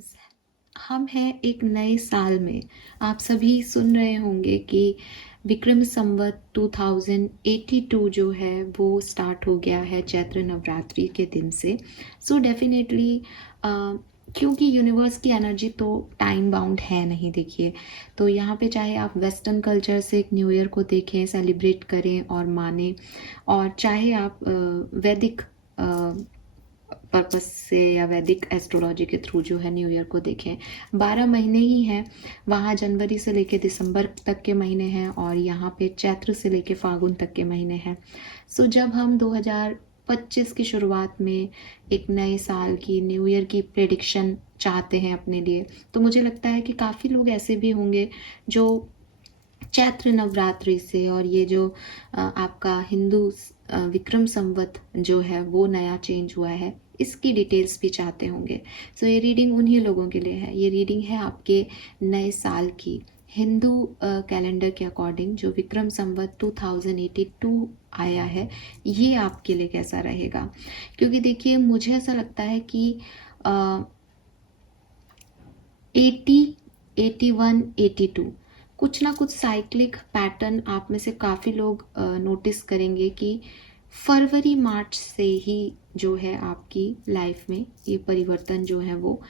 Aquarians, हम हैं एक नए साल में। आप सभी सुन रहे होंगे कि विक्रम संवत 2082 जो है वो स्टार्ट हो गया है चैत्र नवरात्रि के दिन से। सो डेफिनेटली क्योंकि यूनिवर्स की एनर्जी तो टाइम बाउंड है नहीं, देखिए। तो यहाँ पे चाहे आप वेस्टर्न कल्चर से एक न्यू ईयर को देखें, सेलिब्रेट करें और माने, और चाहे आप वैदिक पर्पस से या वैदिक एस्ट्रोलॉजी के थ्रू जो है न्यू ईयर को देखें, 12 महीने ही हैं। वहाँ जनवरी से लेके दिसंबर तक के महीने हैं और यहाँ पे चैत्र से लेके फागुन तक के महीने हैं। सो जब हम 2025 की शुरुआत में एक नए साल की, न्यू ईयर की प्रेडिक्शन चाहते हैं अपने लिए, तो मुझे लगता है कि काफ़ी लोग ऐसे भी होंगे जो चैत्र नवरात्रि से और ये जो आपका हिंदू विक्रम संवत जो है वो नया चेंज हुआ है, इसकी डिटेल्स भी चाहते होंगे। सो ये रीडिंग उन्हीं लोगों के लिए है। ये रीडिंग है आपके नए साल की हिंदू कैलेंडर के अकॉर्डिंग, जो विक्रम संवत 2082 आया है, ये आपके लिए कैसा रहेगा। क्योंकि देखिए, मुझे ऐसा लगता है कि 80, 81, 82 कुछ ना कुछ साइक्लिक पैटर्न आप में से काफ़ी लोग नोटिस करेंगे कि फरवरी मार्च से ही जो है आपकी लाइफ में ये परिवर्तन जो है वो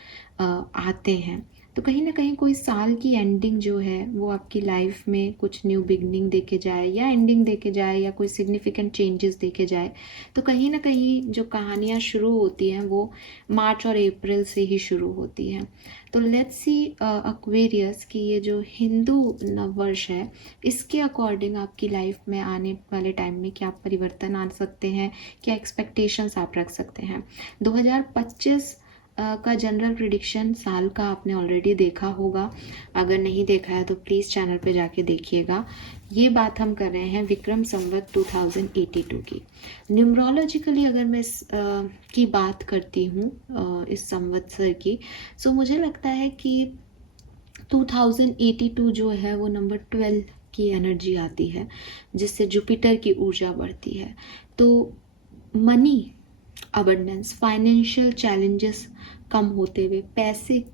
आते हैं। तो कहीं ना कहीं कोई साल की एंडिंग जो है वो आपकी लाइफ में कुछ न्यू बिगनिंग देके जाए या एंडिंग देके जाए या कोई सिग्निफिकेंट चेंजेस देके जाए, तो कहीं ना कहीं जो कहानियाँ शुरू होती हैं वो मार्च और अप्रैल से ही शुरू होती हैं। तो लेट्स सी एक्वेरियस कि ये जो हिंदू नववर्ष है, इसके अकॉर्डिंग आपकी लाइफ में आने वाले टाइम में क्या परिवर्तन आ सकते हैं, क्या एक्सपेक्टेशंस आप रख सकते हैं। 2025 का जनरल प्रिडिक्शन साल का आपने ऑलरेडी देखा होगा। अगर नहीं देखा है तो प्लीज़ चैनल पे जाके देखिएगा। ये बात हम कर रहे हैं विक्रम संवत 2082 की। न्यूमरोलॉजिकली अगर मैं की बात करती हूँ इस संवत्सर की, सो मुझे लगता है कि 2082 जो है वो नंबर 12 की एनर्जी आती है, जिससे जुपिटर की ऊर्जा बढ़ती है। तो मनी अबंडेंस, फाइनेंशियल चैलेंजेस कम होते हुए, पैसे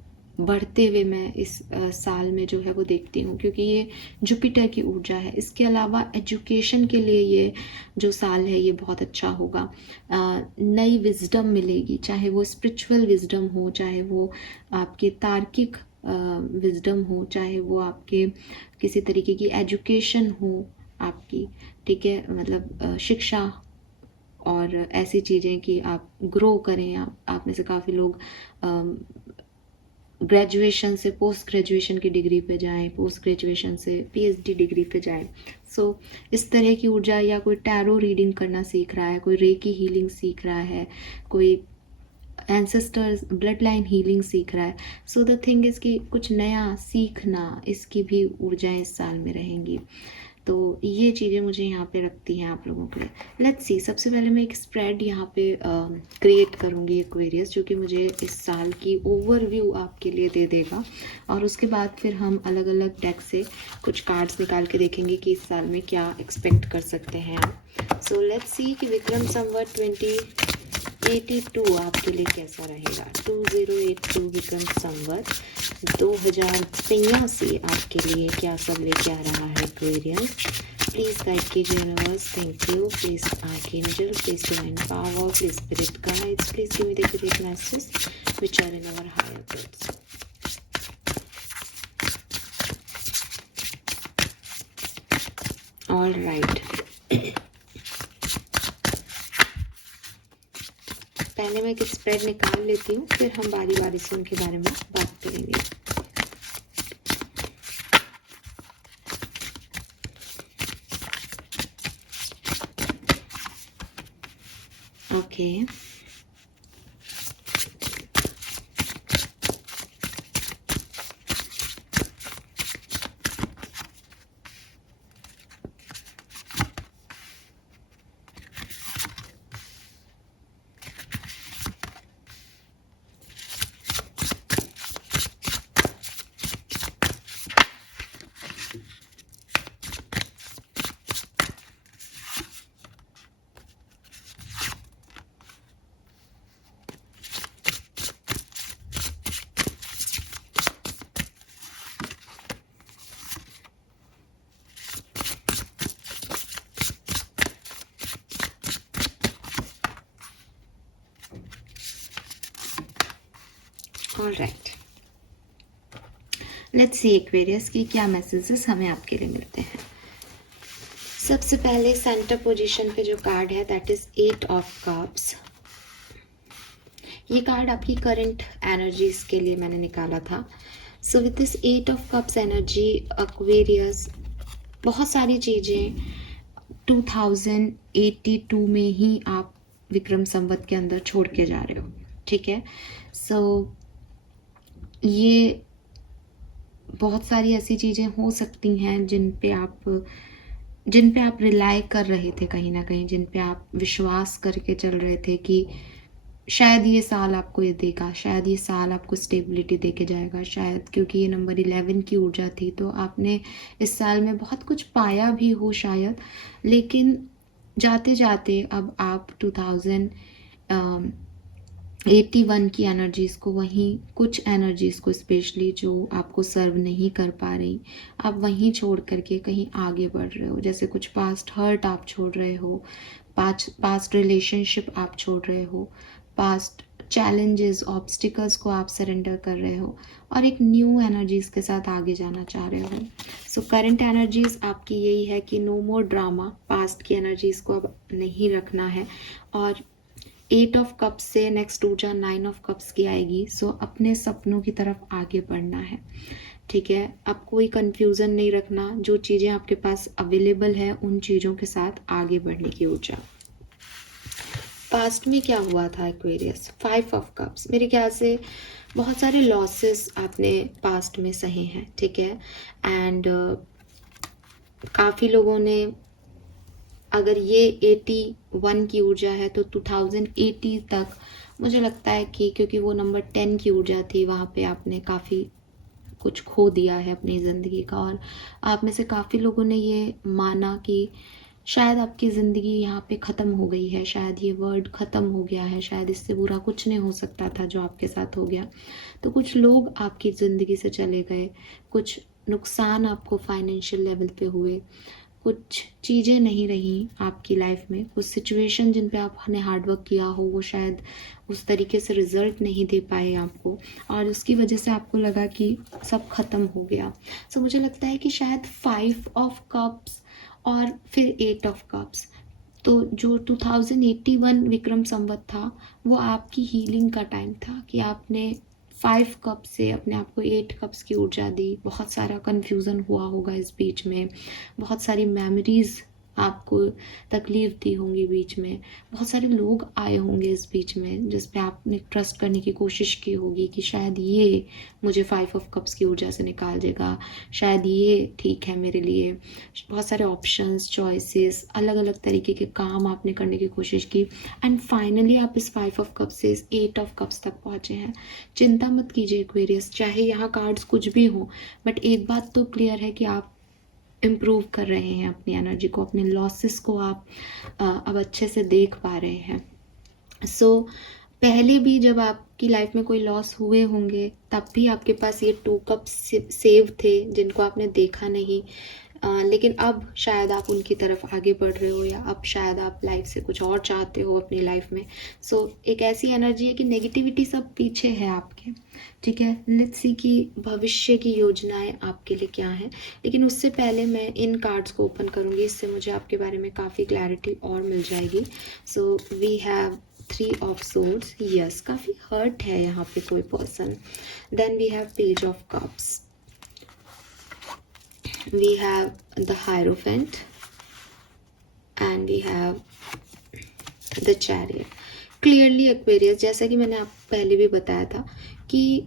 बढ़ते हुए मैं इस साल में जो है वो देखती हूँ, क्योंकि ये जुपिटर की ऊर्जा है। इसके अलावा एजुकेशन के लिए ये जो साल है ये बहुत अच्छा होगा। नई विजडम मिलेगी, चाहे वो स्पिरिचुअल विजडम हो, चाहे वो आपके तार्किक विजडम हो, चाहे वो आपके किसी तरीके की एजुकेशन हो आपकी, ठीक है, मतलब शिक्षा और ऐसी चीज़ें कि आप ग्रो करें। आप में से काफ़ी लोग ग्रेजुएशन से पोस्ट ग्रेजुएशन की डिग्री पे जाएं, पोस्ट ग्रेजुएशन से पीएचडी डिग्री पे जाएं। सो इस तरह की ऊर्जा, या कोई टैरो रीडिंग करना सीख रहा है, कोई रेकी हीलिंग सीख रहा है, कोई एंसेस्टर्स ब्लड लाइन हीलिंग सीख रहा है। सो द थिंग इज़ कि कुछ नया सीखना, इसकी भी ऊर्जाएं इस साल में रहेंगी। तो ये चीज़ें मुझे यहाँ पे रखती हैं आप लोगों के लिए। लेट्स सी, सबसे पहले मैं एक स्प्रेड यहाँ पे क्रिएट करूँगी एक्वेरियस, जो कि मुझे इस साल की ओवरव्यू आपके लिए दे देगा, और उसके बाद फिर हम अलग अलग डेक से कुछ कार्ड्स निकाल के देखेंगे कि इस साल में क्या एक्सपेक्ट कर सकते हैं आप। सो लेट्स सी कि विक्रम संवत 2082 आपके लिए कैसा रहेगा। 2082 विक्रम संवत 2083 आपके लिए क्या सब लेके आ रहा है एक्वेरियस। प्लीज गाइड कीजिए universe, thank you. Please archangel, please divine power, please spirit guides, please give me the accurate message which are in our higher goods. All right, पहले मैं एक स्प्रेड निकाल लेती हूँ, फिर हम बारी बारी से उनके बारे में बात करेंगे। Okay, alright, let's see Aquarius की क्या मैसेजेस हमें आपके लिए मिलते हैं। सबसे पहले सेंटर पोजीशन पे जो कार्ड है दैट इज 8 ऑफ कप्स। ये कार्ड आपकी करंट एनर्जीज के लिए मैंने निकाला था। So with this 8 of cups energy Aquarius, बहुत सारी चीज़ें 2082 में ही आप विक्रम संवत के अंदर छोड़ के जा रहे हो, ठीक है। सो ये बहुत सारी ऐसी चीज़ें हो सकती हैं जिन पे आप रिलाई कर रहे थे कहीं ना कहीं, जिन पे आप विश्वास करके चल रहे थे कि शायद ये साल आपको ये देगा, शायद ये साल आपको स्टेबिलिटी दे के जाएगा, शायद, क्योंकि ये नंबर 11 की ऊर्जा थी तो आपने इस साल में बहुत कुछ पाया भी हो शायद। लेकिन जाते जाते अब आप 2081 की एनर्जीज़ को, वहीं कुछ एनर्जीज़ को स्पेशली जो आपको सर्व नहीं कर पा रही, आप वहीं छोड़ करके कहीं आगे बढ़ रहे हो। जैसे कुछ पास्ट हर्ट आप छोड़ रहे हो, पास्ट रिलेशनशिप आप छोड़ रहे हो, पास्ट चैलेंजेस, ऑब्स्टिकल्स को आप सरेंडर कर रहे हो और एक न्यू एनर्जीज़ के साथ आगे जाना चाह रहे हो। सो करंट एनर्जीज़ आपकी यही है कि नो मोर ड्रामा, पास्ट की एनर्जीज़ को अब नहीं रखना है। और 8 ऑफ कप्स से नेक्स्ट ऊर्जा 9 ऑफ कप्स की आएगी। सो अपने सपनों की तरफ आगे बढ़ना है, ठीक है। अब कोई कंफ्यूजन नहीं रखना, जो चीज़ें आपके पास अवेलेबल है उन चीज़ों के साथ आगे बढ़ने की ऊर्जा। पास्ट में क्या हुआ था एक्वेरियस, 5 ऑफ कप्स, मेरे ख्याल से बहुत सारे लॉसेस आपने पास्ट में सहे हैं, ठीक है। एंड काफ़ी लोगों ने, अगर ये 81 की ऊर्जा है तो 2080 तक मुझे लगता है कि, क्योंकि वो नंबर 10 की ऊर्जा थी, वहाँ पे आपने काफ़ी कुछ खो दिया है अपनी ज़िंदगी का। और आप में से काफ़ी लोगों ने ये माना कि शायद आपकी ज़िंदगी यहाँ पे ख़त्म हो गई है, शायद ये वर्ल्ड ख़त्म हो गया है, शायद इससे बुरा कुछ नहीं हो सकता था जो आपके साथ हो गया। तो कुछ लोग आपकी ज़िंदगी से चले गए, कुछ नुकसान आपको फाइनेंशियल लेवल पे हुए, कुछ चीज़ें नहीं रही आपकी लाइफ में, कुछ सिचुएशन जिन पे आपने हार्डवर्क किया हो वो शायद उस तरीके से रिजल्ट नहीं दे पाए आपको, और उसकी वजह से आपको लगा कि सब ख़त्म हो गया। सो मुझे लगता है कि शायद 5 ऑफ कप्स और फिर 8 ऑफ कप्स, तो जो 2081 विक्रम संवत था वो आपकी हीलिंग का टाइम था कि आपने 5 कप से अपने आप को 8 कप्स की ऊर्जा दी। बहुत सारा कन्फ्यूज़न हुआ होगा इस बीच में, बहुत सारी मेमोरीज़ आपको तकलीफ़ दी होंगी बीच में, बहुत सारे लोग आए होंगे इस बीच में जिस पे आपने ट्रस्ट करने की कोशिश की होगी कि शायद ये मुझे 5 ऑफ कप्स की ऊर्जा से निकाल देगा, शायद ये ठीक है मेरे लिए। बहुत सारे ऑप्शंस, चॉइसेस, अलग अलग तरीके के काम आपने करने की कोशिश की एंड फाइनली आप इस 5 ऑफ कप्स से इस 8 ऑफ कप्स तक पहुँचे हैं। चिंता मत कीजिए एक्वेरियस, चाहे यहाँ कार्ड्स कुछ भी हो, बट एक बात तो क्लियर है कि आप इम्प्रूव कर रहे हैं अपनी एनर्जी को, अपने लॉसेस को आप अब अच्छे से देख पा रहे हैं। सो पहले भी जब आपकी लाइफ में कोई लॉस हुए होंगे तब भी आपके पास ये 2 कप सेव थे जिनको आपने देखा नहीं, लेकिन अब शायद आप उनकी तरफ आगे बढ़ रहे हो, या अब शायद आप लाइफ से कुछ और चाहते हो अपनी लाइफ में। सो एक ऐसी एनर्जी है कि नेगेटिविटी सब पीछे है आपके, ठीक है। लेट्स सी कि भविष्य की योजनाएं आपके लिए क्या हैं, लेकिन उससे पहले मैं इन कार्ड्स को ओपन करूंगी, इससे मुझे आपके बारे में काफ़ी क्लैरिटी और मिल जाएगी। So we have 3 of swords, yes काफ़ी हर्ट है यहाँ पे कोई person. Then we have page of cups, we have the Hierophant and we have the Chariot. Clearly Aquarius, जैसा कि मैंने आप पहले भी बताया था कि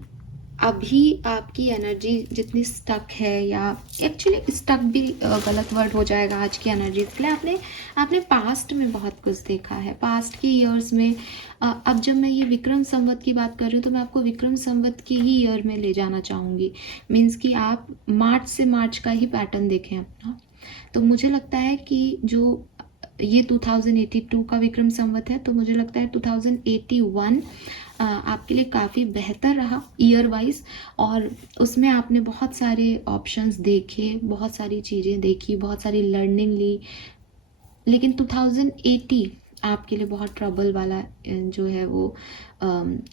अभी आपकी एनर्जी जितनी स्टक है, या एक्चुअली स्टक भी गलत वर्ड हो जाएगा आज की एनर्जी के लिए, आपने पास्ट में बहुत कुछ देखा है, पास्ट के ईयर्स में। अब जब मैं ये विक्रम संवत की बात कर रही हूँ तो मैं आपको विक्रम संवत की ही ईयर में ले जाना चाहूँगी। मीन्स कि आप मार्च से मार्च का ही पैटर्न देखें अपना। तो मुझे लगता है कि जो ये 2082 का विक्रम संवत है, तो मुझे लगता है 2081 आपके लिए काफ़ी बेहतर रहा ईयर वाइज, और उसमें आपने बहुत सारे ऑप्शंस देखे, बहुत सारी चीज़ें देखी, बहुत सारी लर्निंग ली। लेकिन 2080 आपके लिए बहुत ट्रबल वाला जो है वो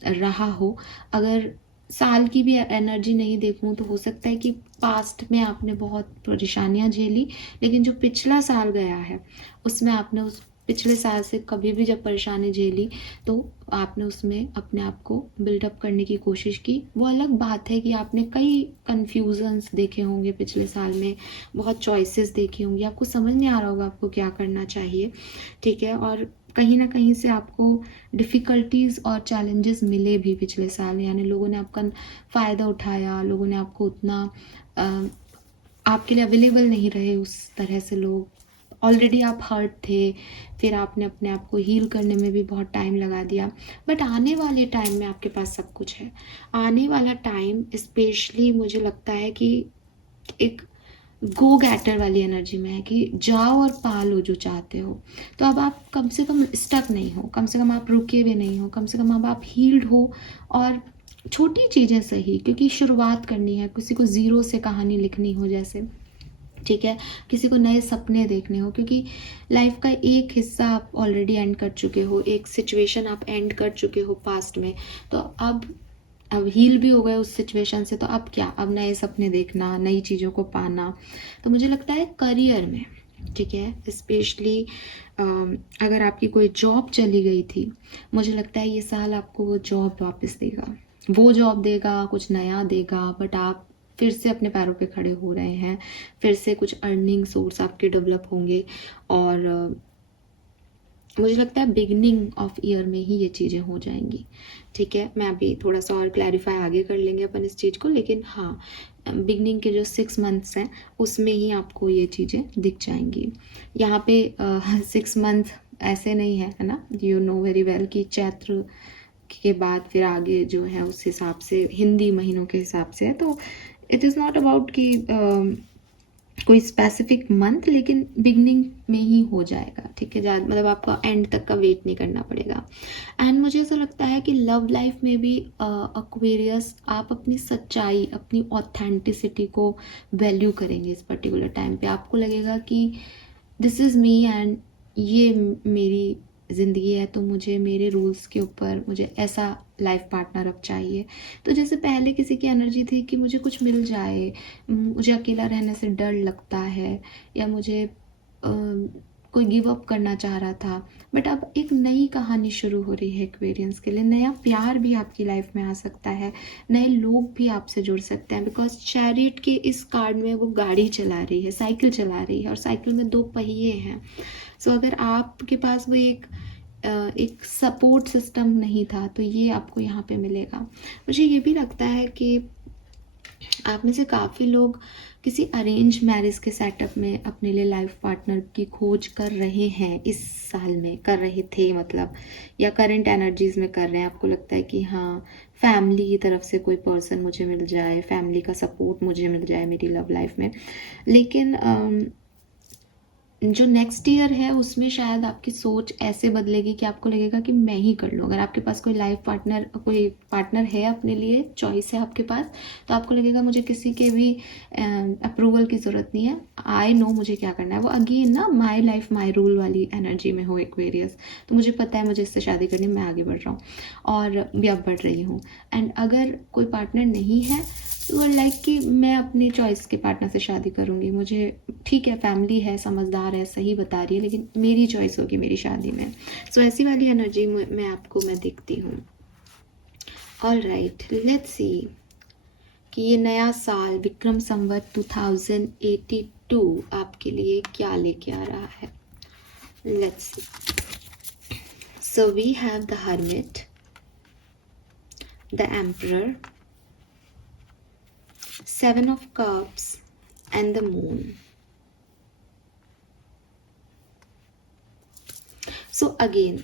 रहा हो। अगर साल की भी एनर्जी नहीं देखूं तो हो सकता है कि पास्ट में आपने बहुत परेशानियां झेली, लेकिन जो पिछला साल गया है उसमें आपने उस पिछले साल से कभी भी जब परेशानी झेली तो आपने उसमें अपने आप को बिल्डअप करने की कोशिश की। वो अलग बात है कि आपने कई कन्फ्यूजन्स देखे होंगे पिछले साल में, बहुत चॉइसेस देखी होंगी, आपको समझ नहीं आ रहा होगा आपको क्या करना चाहिए, ठीक है। और कहीं ना कहीं से आपको डिफ़िकल्टीज़ और चैलेंजेस मिले भी पिछले साल, यानी लोगों ने आपका फ़ायदा उठाया, लोगों ने आपको उतना आपके लिए अवेलेबल नहीं रहे उस तरह से लोग, ऑलरेडी आप हर्ट थे, फिर आपने अपने आप को हील करने में भी बहुत टाइम लगा दिया। बट आने वाले टाइम में आपके पास सब कुछ है। आने वाला टाइम स्पेशली मुझे लगता है कि एक गो गैटर वाली एनर्जी में है कि जाओ और पा लो जो चाहते हो। तो अब आप कम से कम स्टक नहीं हो, कम से कम आप रुके हुए नहीं हो, कम से कम अब आप हील्ड हो। और छोटी चीज़ें सही, क्योंकि शुरुआत करनी है, किसी को ज़ीरो से कहानी लिखनी हो जैसे, ठीक है, किसी को नए सपने देखने हो, क्योंकि लाइफ का एक हिस्सा आप ऑलरेडी एंड कर चुके हो, एक सिचुएशन आप एंड कर चुके हो पास्ट में, तो अब हील भी हो गए उस सिचुएशन से, तो अब क्या, अब नए सपने देखना, नई चीज़ों को पाना। तो मुझे लगता है करियर में, ठीक है, स्पेशली अगर आपकी कोई जॉब चली गई थी, मुझे लगता है ये साल आपको वो जॉब वापस देगा, वो जॉब देगा, कुछ नया देगा, बट आप फिर से अपने पैरों पे खड़े हो रहे हैं, फिर से कुछ अर्निंग सोर्स आपके डेवलप होंगे। और मुझे लगता है बिगनिंग ऑफ ईयर में ही ये चीज़ें हो जाएंगी, ठीक है। मैं अभी थोड़ा सा और क्लैरिफाई आगे कर लेंगे अपन इस चीज़ को, लेकिन हाँ, बिगनिंग के जो 6 मंथ्स हैं उसमें ही आपको ये चीज़ें दिख जाएंगी। यहाँ पे 6 मंथ ऐसे नहीं है ना, यू नो वेरी वेल कि चैत्र के बाद फिर आगे जो है उस हिसाब से हिंदी महीनों के हिसाब से है, तो इट इज़ नॉट अबाउट कि कोई स्पेसिफिक मंथ, लेकिन बिगनिंग में ही हो जाएगा, ठीक है, मतलब आपका एंड तक का वेट नहीं करना पड़ेगा। एंड मुझे ऐसा लगता है कि लव लाइफ में भी एक्वेरियस आप अपनी सच्चाई, अपनी ऑथेंटिसिटी को वैल्यू करेंगे इस पर्टिकुलर टाइम पे। आपको लगेगा कि दिस इज़ मी एंड ये मेरी ज़िंदगी है, तो मुझे मेरे रूल्स के ऊपर मुझे ऐसा लाइफ पार्टनर अब चाहिए। तो जैसे पहले किसी की एनर्जी थी कि मुझे कुछ मिल जाए, मुझे अकेला रहने से डर लगता है, या मुझे कोई गिव अप करना चाह रहा था, बट अब एक नई कहानी शुरू हो रही है एक्वेरियंस के लिए। नया प्यार भी आपकी लाइफ में आ सकता है, नए लोग भी आपसे जुड़ सकते हैं, बिकॉज चैरिट के इस कार्ड में वो गाड़ी चला रही है, साइकिल चला रही है, और साइकिल में 2 पहिए हैं। सो अगर आपके पास वो एक सपोर्ट सिस्टम नहीं था, तो ये आपको यहाँ पे मिलेगा। मुझे ये भी लगता है कि आप में से काफ़ी लोग किसी अरेंज मैरिज के सेटअप में अपने लिए लाइफ पार्टनर की खोज कर रहे हैं, इस साल में कर रहे थे मतलब, या करंट एनर्जीज में कर रहे हैं। आपको लगता है कि हाँ, फैमिली की तरफ से कोई पर्सन मुझे मिल जाए, फैमिली का सपोर्ट मुझे मिल जाए मेरी लव लाइफ में। लेकिन जो नेक्स्ट ईयर है उसमें शायद आपकी सोच ऐसे बदलेगी कि आपको लगेगा कि मैं ही कर लूँ। अगर आपके पास कोई लाइफ पार्टनर, कोई पार्टनर है अपने लिए, चॉइस है आपके पास, तो आपको लगेगा मुझे किसी के भी अप्रूवल की ज़रूरत नहीं है, आई नो मुझे क्या करना है। वो अगेन ना माई लाइफ माई रूल वाली एनर्जी में हो एक्वेरियस, तो मुझे पता है मुझे इससे शादी करनी, मैं आगे बढ़ रहा हूँ और भी अब बढ़ रही हूँ। एंड अगर कोई पार्टनर नहीं है तो लाइक कि मैं अपनी चॉइस के पार्टनर से शादी करूँगी, मुझे ठीक है, फैमिली है, समझदार है, सही बता रही है, लेकिन मेरी चॉइस होगी मेरी शादी में। सो ऐसी वाली एनर्जी मैं आपको मैं देखती हूँ। ऑल राइट, लेट्स सी कि ये नया साल विक्रम संवत 2082 आपके लिए क्या लेके आ रहा है। Let's see. So we have the hermit, the emperor, 7 of Cups and the Moon. So again,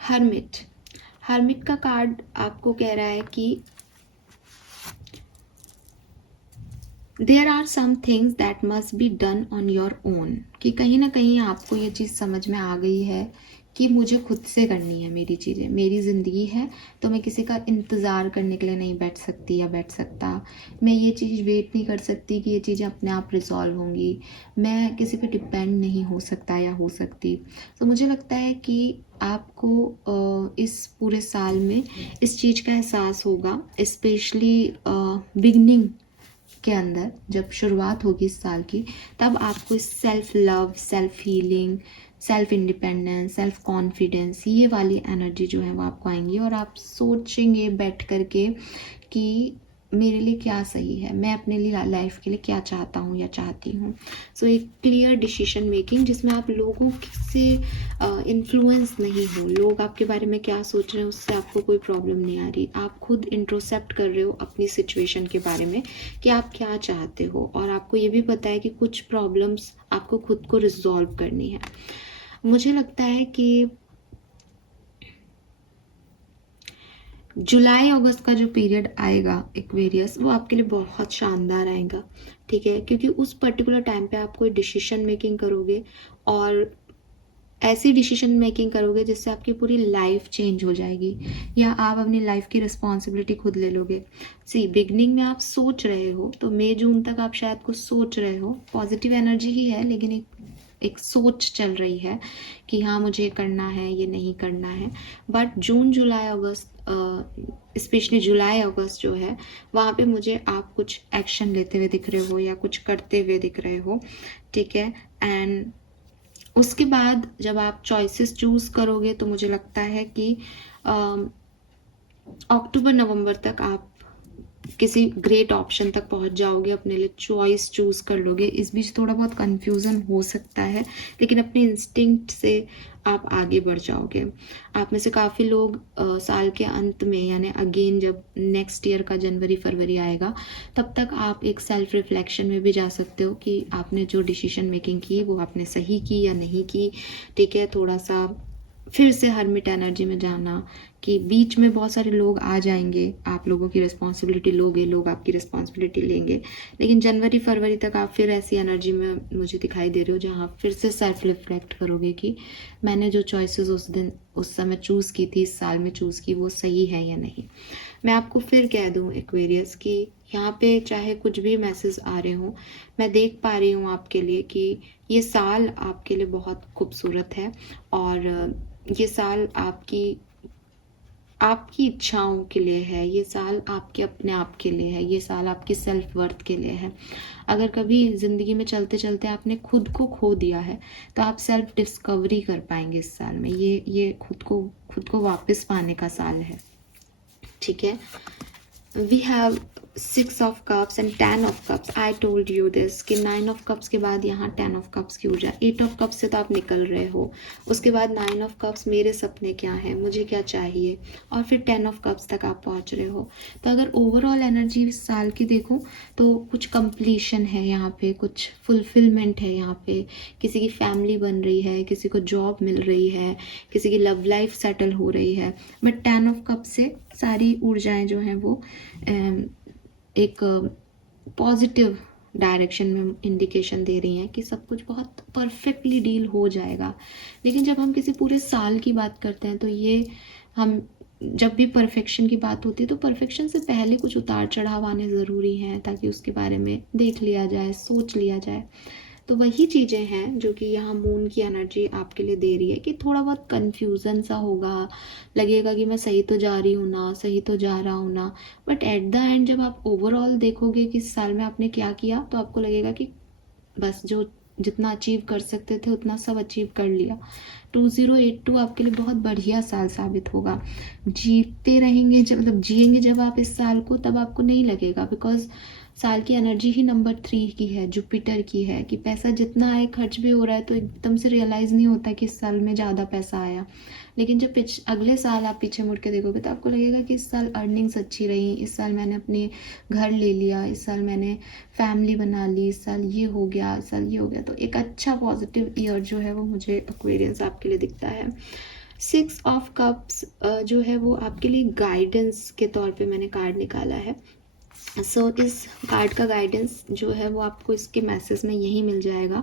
Hermit का कार्ड आपको कह रहा है कि there are some things that must be done on your own, कि कहीं ना कहीं आपको ये चीज़ समझ में आ गई है कि मुझे खुद से करनी है मेरी चीज़ें, मेरी ज़िंदगी है, तो मैं किसी का इंतज़ार करने के लिए नहीं बैठ सकती या बैठ सकता। मैं ये चीज़ वेट नहीं कर सकती कि ये चीज़ें अपने आप रिज़ॉल्व होंगी। मैं किसी पे डिपेंड नहीं हो सकता या हो सकती। तो मुझे लगता है कि आपको इस पूरे साल में इस चीज़ का एहसास होगा, स्पेशली बिगिनिंग के अंदर जब शुरुआत होगी इस साल की, तब आपको इस self love, self healing, self independence, self confidence, ये वाली एनर्जी जो है वो आपको आएंगी और आप सोचेंगे बैठ कर के कि मेरे लिए क्या सही है, मैं अपने लिए लाइफ के लिए क्या चाहता हूँ या चाहती हूँ। सो एक क्लियर डिसीजन मेकिंग जिसमें आप लोगों से इन्फ्लुएंस नहीं हो, लोग आपके बारे में क्या सोच रहे हैं उससे आपको कोई प्रॉब्लम नहीं आ रही। आप खुद इंट्रोस्पेक्ट कर रहे हो अपनी सिचुएशन के बारे में कि आप क्या चाहते हो, और आपको ये भी पता है कि कुछ प्रॉब्लम्स आपको खुद को रिजॉल्व करनी है। मुझे लगता है कि जुलाई अगस्त का जो पीरियड आएगा एक्वेरियस, वो आपके लिए बहुत शानदार आएगा, ठीक है, क्योंकि उस पर्टिकुलर टाइम पे आप कोई डिसीजन मेकिंग करोगे और ऐसी डिसीजन मेकिंग करोगे जिससे आपकी पूरी लाइफ चेंज हो जाएगी, या आप अपनी लाइफ की रिस्पॉन्सिबिलिटी खुद ले लोगे। बिगनिंग में आप सोच रहे हो, तो मई जून तक आप शायद कुछ सोच रहे हो, पॉजिटिव एनर्जी ही है, लेकिन एक सोच चल रही है कि हाँ मुझे ये करना है, ये नहीं करना है। But June July August, specially जुलाई अगस्त जो है, वहाँ पे मुझे आप कुछ एक्शन लेते हुए दिख रहे हो या कुछ करते हुए दिख रहे हो, ठीक है। एंड उसके बाद जब आप चॉइसेस चूज करोगे तो मुझे लगता है कि अक्टूबर नवंबर तक आप किसी ग्रेट ऑप्शन तक पहुंच जाओगे, अपने लिए चॉइस चूज कर लोगे। इस बीच थोड़ा बहुत कंफ्यूजन हो सकता है, लेकिन अपने इंस्टिंक्ट से आप आगे बढ़ जाओगे। आप में से काफ़ी लोग साल के अंत में, यानी अगेन जब नेक्स्ट ईयर का जनवरी फरवरी आएगा, तब तक आप एक सेल्फ रिफ्लेक्शन में भी जा सकते हो कि आपने जो डिसीजन मेकिंग की वो आपने सही की या नहीं की, ठीक है। थोड़ा सा फिर से हर्मिट एनर्जी में जाना कि बीच में बहुत सारे लोग आ जाएंगे, आप लोगों की रिस्पॉन्सिबिलिटी लोगे, लोग आपकी रिस्पॉन्सिबिलिटी लेंगे, लेकिन जनवरी फरवरी तक आप फिर ऐसी एनर्जी में मुझे दिखाई दे रहे हो जहाँ फिर से सेल्फ रिफ्लेक्ट करोगे कि मैंने जो चॉइसेस उस दिन उस समय चूज़ की थी, इस साल में चूज़ की, वो सही है या नहीं। मैं आपको फिर कह दूँ एक्वेरियस कि यहाँ पे चाहे कुछ भी मैसेज आ रहे हों, मैं देख पा रही हूँ आपके लिए कि ये साल आपके लिए बहुत खूबसूरत है, और ये साल आपकी इच्छाओं के लिए है, ये साल आपके अपने आप के लिए है, ये साल आपकी सेल्फ वर्थ के लिए है। अगर कभी ज़िंदगी में चलते चलते आपने खुद को खो दिया है, तो आप सेल्फ डिस्कवरी कर पाएंगे इस साल में। ये खुद को वापस पाने का साल है, ठीक है। We have 6 of cups and 10 of cups. I told you this कि 9 ऑफ कप्स के बाद यहाँ 10 ऑफ कप्स की ऊर्जा, 8 ऑफ कप्स से तो आप निकल रहे हो, उसके बाद 9 ऑफ कप्स, मेरे सपने क्या हैं, मुझे क्या चाहिए, और फिर 10 ऑफ कप्स तक आप पहुँच रहे हो। तो अगर ओवरऑल एनर्जी इस साल की देखो तो कुछ कंप्लीशन है यहाँ पे, कुछ फुलफिलमेंट है यहाँ पे, किसी की फैमिली बन रही है, किसी को जॉब मिल रही है, किसी की लव लाइफ सेटल हो रही है। बट 10 ऑफ कप्स से सारी ऊर्जाएं जो हैं वो एक पॉजिटिव डायरेक्शन में इंडिकेशन दे रही हैं कि सब कुछ बहुत परफेक्टली डील हो जाएगा। लेकिन जब हम किसी पूरे साल की बात करते हैं तो ये हम जब भी परफेक्शन की बात होती है तो परफेक्शन से पहले कुछ उतार चढ़ाव आने ज़रूरी हैं, ताकि उसके बारे में देख लिया जाए, सोच लिया जाए। तो वही चीज़ें हैं जो कि यहाँ मून की एनर्जी आपके लिए दे रही है कि थोड़ा बहुत कन्फ्यूज़न सा होगा, लगेगा कि मैं सही तो जा रही हूँ ना, सही तो जा रहा हूँ ना। बट एट द एंड जब आप ओवरऑल देखोगे कि इस साल में आपने क्या किया, तो आपको लगेगा कि बस जो जितना अचीव कर सकते थे उतना सब अचीव कर लिया। 2082 आपके लिए बहुत बढ़िया साल साबित होगा। जीते रहेंगे जब, मतलब जिएंगे जब आप इस साल को, तब आपको नहीं लगेगा, बिकॉज साल की एनर्जी ही नंबर 3 की है, जुपिटर की है, कि पैसा जितना आए खर्च भी हो रहा है, तो एकदम से रियलाइज़ नहीं होता कि इस साल में ज़्यादा पैसा आया। लेकिन जब अगले साल आप पीछे मुड़ के देखोगे तो आपको लगेगा कि इस साल अर्निंग्स अच्छी रही, इस साल मैंने अपने घर ले लिया, इस साल मैंने फैमिली बना ली, इस साल ये हो गया, इस साल ये हो गया। तो एक अच्छा पॉजिटिव ईयर जो है वो मुझे एक्वेरियंस आपके लिए दिखता है। 6 ऑफ कप्स जो है वो आपके लिए गाइडेंस के तौर पे मैंने कार्ड निकाला है। सो इस कार्ड का गाइडेंस जो है वो आपको इसके मैसेज में यही मिल जाएगा।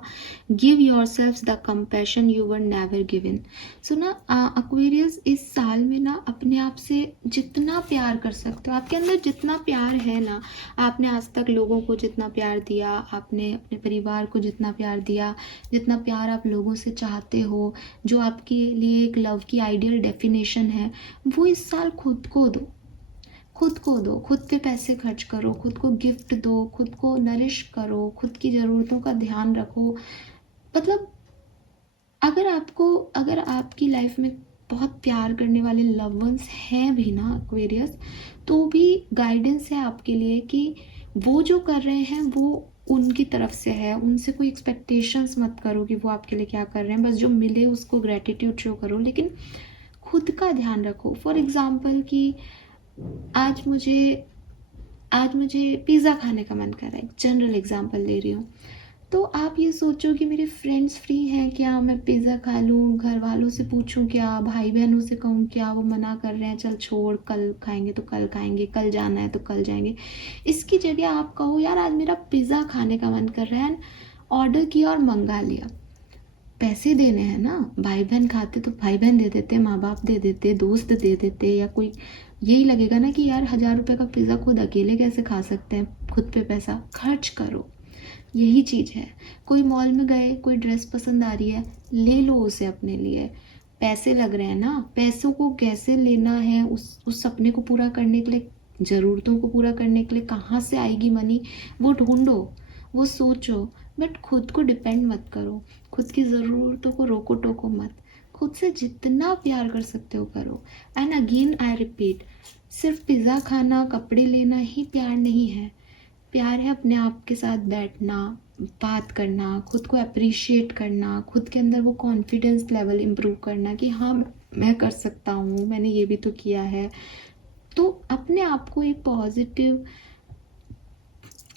Give yourself the compassion you were never given. So ना एक्वेरियस, इस साल में ना अपने आप से जितना प्यार कर सकते हो, आपके अंदर जितना प्यार है ना, आपने आज तक लोगों को जितना प्यार दिया, आपने अपने परिवार को जितना प्यार दिया, जितना प्यार आप लोगों से चाहते हो, जो आपके लिए एक लव की आइडियल डेफिनेशन है, वो इस साल खुद को दो। खुद को दो, खुद पे पैसे खर्च करो, खुद को गिफ्ट दो, खुद को नरिश करो, खुद की ज़रूरतों का ध्यान रखो। मतलब अगर आपकी लाइफ में बहुत प्यार करने वाले लव वंस हैं भी ना एक्वेरियस, तो भी गाइडेंस है आपके लिए कि वो जो कर रहे हैं वो उनकी तरफ से है। उनसे कोई एक्सपेक्टेशंस मत करो कि वो आपके लिए क्या कर रहे हैं, बस जो मिले उसको ग्रेटिट्यूड शो करो, लेकिन खुद का ध्यान रखो। फॉर एग्जाम्पल कि आज मुझे पिज़्ज़ा खाने का मन कर रहा है, एक जनरल एग्जांपल दे रही हूँ। तो आप ये सोचो कि मेरे फ्रेंड्स फ्री हैं क्या, मैं पिज़्ज़ा खा लूँ, घर वालों से पूछूँ क्या, भाई बहनों से कहूँ क्या, वो मना कर रहे हैं, चल छोड़, कल खाएंगे तो कल खाएंगे, कल जाना है तो कल जाएंगे। इसकी जगह आप कहो यार आज मेरा पिज़्ज़ा खाने का मन कर रहा है, ऑर्डर किया और मंगा लिया। पैसे देने हैं ना, भाई बहन खाते तो भाई बहन दे देते, माँ बाप दे देते, दोस्त दे देते, या कोई यही लगेगा ना कि यार 1000 रुपये का पिज़्ज़ा खुद अकेले कैसे खा सकते हैं, खुद पे पैसा खर्च करो। यही चीज़ है, कोई मॉल में गए, कोई ड्रेस पसंद आ रही है, ले लो उसे अपने लिए। पैसे लग रहे हैं ना, पैसों को कैसे लेना है, उस सपने को पूरा करने के लिए, ज़रूरतों को पूरा करने के लिए कहाँ से आएगी मनी, वो ढूंढो, वो सोचो, बट खुद को डिपेंड मत करो, खुद की ज़रूरतों को रोको टोको मत, खुद से जितना प्यार कर सकते हो करो। एंड अगेन आई रिपीट, सिर्फ पिज़्ज़ा खाना, कपड़े लेना ही प्यार नहीं है। प्यार है अपने आप के साथ बैठना, बात करना, खुद को अप्रिशिएट करना, खुद के अंदर वो कॉन्फिडेंस लेवल इम्प्रूव करना कि हाँ मैं कर सकता हूँ, मैंने ये भी तो किया है। तो अपने आप को एक पॉजिटिव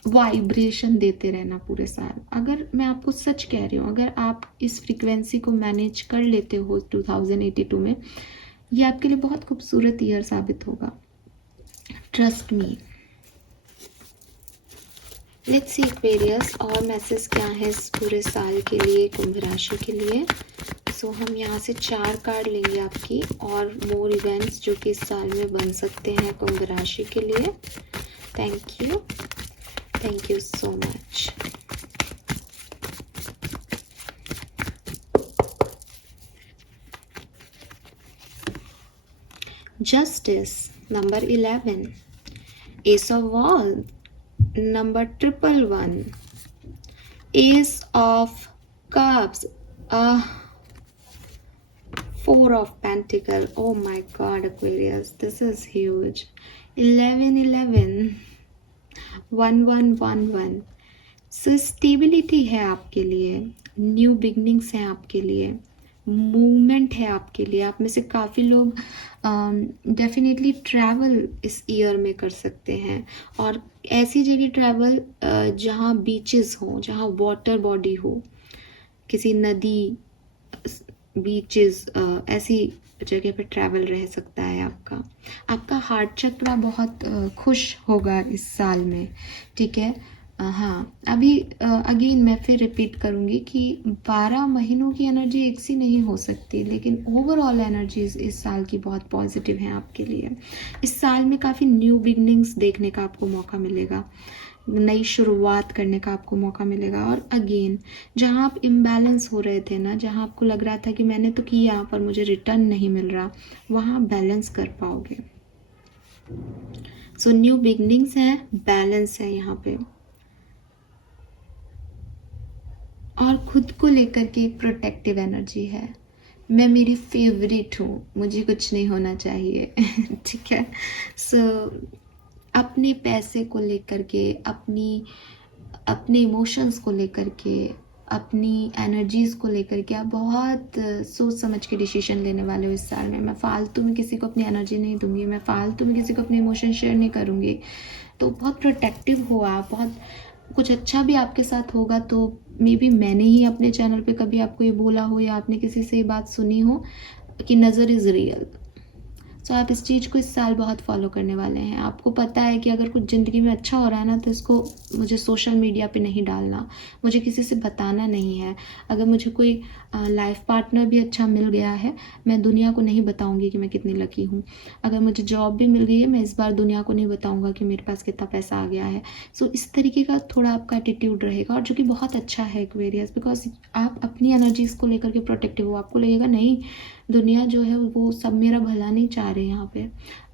वाइब्रेशन देते रहना पूरे साल। अगर मैं आपको सच कह रही हूँ, अगर आप इस फ्रीक्वेंसी को मैनेज कर लेते हो 2082 में, ये आपके लिए बहुत खूबसूरत ईयर साबित होगा, trust me. Let's see Aquarius और मैसेज क्या है इस पूरे साल के लिए कुंभ राशि के लिए। सो हम यहाँ से 4 कार्ड लेंगे आपकी, और मोर इवेंट्स जो कि इस साल में बन सकते हैं कुंभ राशि के लिए। Thank you so much. Justice, number 11. Ace of Wands, number 111. Ace of Cups, 4 of Pentacles. Oh my God, Aquarius, this is huge. 1111, 1111. So stability है आपके लिए, न्यू बिगनिंग्स हैं आपके लिए, मूवमेंट है आपके लिए। आप में से काफ़ी लोग डेफिनेटली ट्रैवल इस ईयर में कर सकते हैं, और ऐसी जगह ट्रैवल जहाँ बीचेस हों, जहाँ वाटर बॉडी हो, किसी नदी, बीचेस, ऐसी जगह पे ट्रैवल रह सकता है आपका हार्ट चक्रा बहुत खुश होगा इस साल में, ठीक है। हाँ, अभी अगेन मैं फिर रिपीट करूँगी कि 12 महीनों की एनर्जी एक सी नहीं हो सकती, लेकिन ओवरऑल एनर्जीज इस साल की बहुत पॉजिटिव हैं आपके लिए। इस साल में काफ़ी न्यू बिगनिंग्स देखने का आपको मौका मिलेगा, नई शुरुआत करने का आपको मौका मिलेगा। और अगेन जहाँ आप इम्बैलेंस हो रहे थे ना, जहाँ आपको लग रहा था कि मैंने तो किया पर मुझे रिटर्न नहीं मिल रहा, वहाँ बैलेंस कर पाओगे। सो न्यू बिगनिंग्स हैं, बैलेंस है यहाँ पे, और खुद को लेकर के एक प्रोटेक्टिव एनर्जी है। मैं मेरी फेवरेट हूँ, मुझे कुछ नहीं होना चाहिए ठीक है। सो अपने पैसे को लेकर के, अपने इमोशंस को लेकर के, अपनी एनर्जीज़ को लेकर के आप बहुत सोच समझ के डिसीजन लेने वाले हो इस साल में। मैं फालतू में किसी को अपनी एनर्जी नहीं दूंगी, मैं फालतू में किसी को अपने इमोशन शेयर नहीं करूँगी। तो बहुत प्रोटेक्टिव हो आप, बहुत कुछ अच्छा भी आपके साथ होगा तो मे बी मैंने ही अपने चैनल पे कभी आपको ये बोला हो, या आपने किसी से ये बात सुनी हो कि नज़र इज़ रियल। सो आप इस चीज़ को इस साल बहुत फॉलो करने वाले हैं। आपको पता है कि अगर कुछ ज़िंदगी में अच्छा हो रहा है ना, तो इसको मुझे सोशल मीडिया पे नहीं डालना, मुझे किसी से बताना नहीं है। अगर मुझे कोई लाइफ पार्टनर भी अच्छा मिल गया है, मैं दुनिया को नहीं बताऊंगी कि मैं कितनी लकी हूँ। अगर मुझे जॉब भी मिल गई है, मैं इस बार दुनिया को नहीं बताऊंगा कि मेरे पास कितना पैसा आ गया है। सो इस तरीके का थोड़ा आपका एटीट्यूड रहेगा, और जो कि बहुत अच्छा है एक्वेरियस, बिकॉज आप अपनी एनर्जीज को लेकर के प्रोटेक्टिव हो। आपको लगेगा नहीं, दुनिया जो है वो सब मेरा भला नहीं चाह रहे यहाँ पे,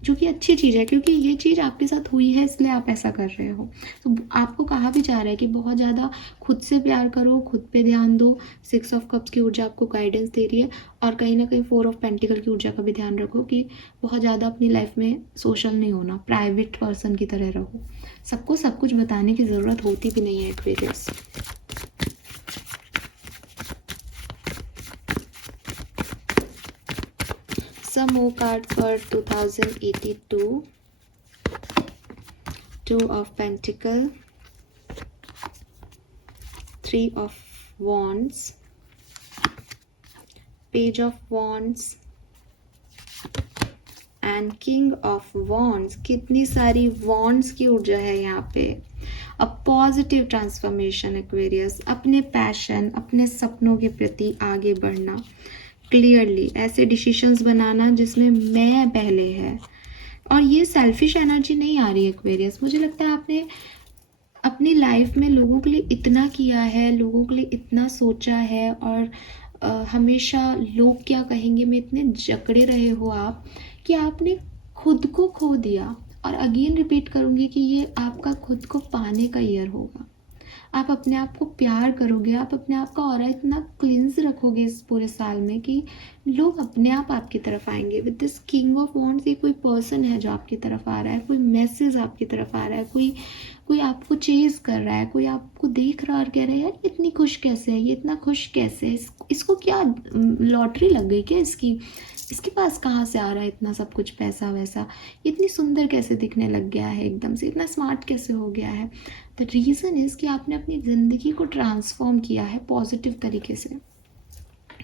जो कि अच्छी चीज़ है, क्योंकि ये चीज़ आपके साथ हुई है इसलिए आप ऐसा कर रहे हो। तो आपको कहा भी जा रहा है कि बहुत ज़्यादा खुद से प्यार करो, खुद पे ध्यान दो। 6 ऑफ कप्स की ऊर्जा आपको गाइडेंस दे रही है, और कहीं ना कहीं 4 ऑफ पेंटिकल की ऊर्जा का भी ध्यान रखो कि बहुत ज़्यादा अपनी लाइफ में सोशल नहीं होना, प्राइवेट पर्सन की तरह रहो। सबको सब कुछ बताने की ज़रूरत होती भी नहीं है Aquarius. Some more cards for 2082. 2 of Pentacle, 3 of Wands, Page of Wands and King of Wands. कितनी सारी Wands की ऊर्जा है यहाँ पे। अ पॉजिटिव ट्रांसफॉर्मेशन एक्वेरियस, अपने पैशन, अपने सपनों के प्रति आगे बढ़ना, क्लियरली ऐसे डिसीजंस बनाना जिसमें मैं पहले है। और ये सेल्फिश एनर्जी नहीं आ रही एक्वेरियस, मुझे लगता है आपने अपनी लाइफ में लोगों के लिए इतना किया है, लोगों के लिए इतना सोचा है, और हमेशा लोग क्या कहेंगे में इतने जकड़े रहे हो आप, कि आपने खुद को खो दिया। और अगेन रिपीट करूँगी कि ये आपका खुद को पाने का ईयर होगा। आप अपने आप को प्यार करोगे, आप अपने आप का ऑरा इतना क्लिंज रखोगे इस पूरे साल में कि लोग अपने आप आपकी तरफ आएंगे। With this king of wands, ये कोई पर्सन है जो आपकी तरफ आ रहा है, कोई मैसेज आपकी तरफ आ रहा है, कोई आपको चेज कर रहा है, कोई आपको देख रहा है और कह रहा है यार इतनी खुश कैसे है, ये इतना खुश कैसे है, इसको क्या लॉटरी लग गई क्या इसके पास कहाँ से आ रहा है इतना सब कुछ पैसा वैसा, इतनी सुंदर कैसे दिखने लग गया है, एकदम से इतना स्मार्ट कैसे हो गया है। द रीज़न इज़ कि आपने अपनी ज़िंदगी को ट्रांसफॉर्म किया है पॉजिटिव तरीके से,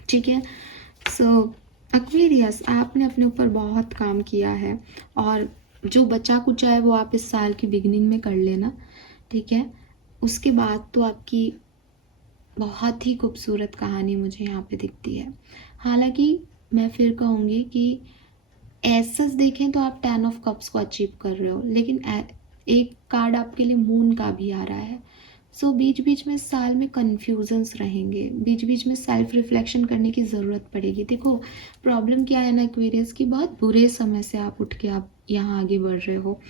ठीक है। सो एक्वेरियस, आपने अपने ऊपर बहुत काम किया है, और जो बचा कुचा है वो आप इस साल की बिगिनिंग में कर लेना, ठीक है। उसके बाद तो आपकी बहुत ही खूबसूरत कहानी मुझे यहाँ पे दिखती है। हालांकि मैं फिर कहूँगी कि ऐसा देखें तो आप 10 ऑफ कप्स को अचीव कर रहे हो, लेकिन एक कार्ड आपके लिए मून का भी आ रहा है। सो बीच बीच में साल में कन्फ्यूजन्स रहेंगे, बीच बीच में सेल्फ रिफ्लेक्शन करने की ज़रूरत पड़ेगी। देखो प्रॉब्लम क्या है ना एक्वेरियस की, बहुत बुरे समय से आप उठ के आप यहाँ आगे बढ़ रहे हो,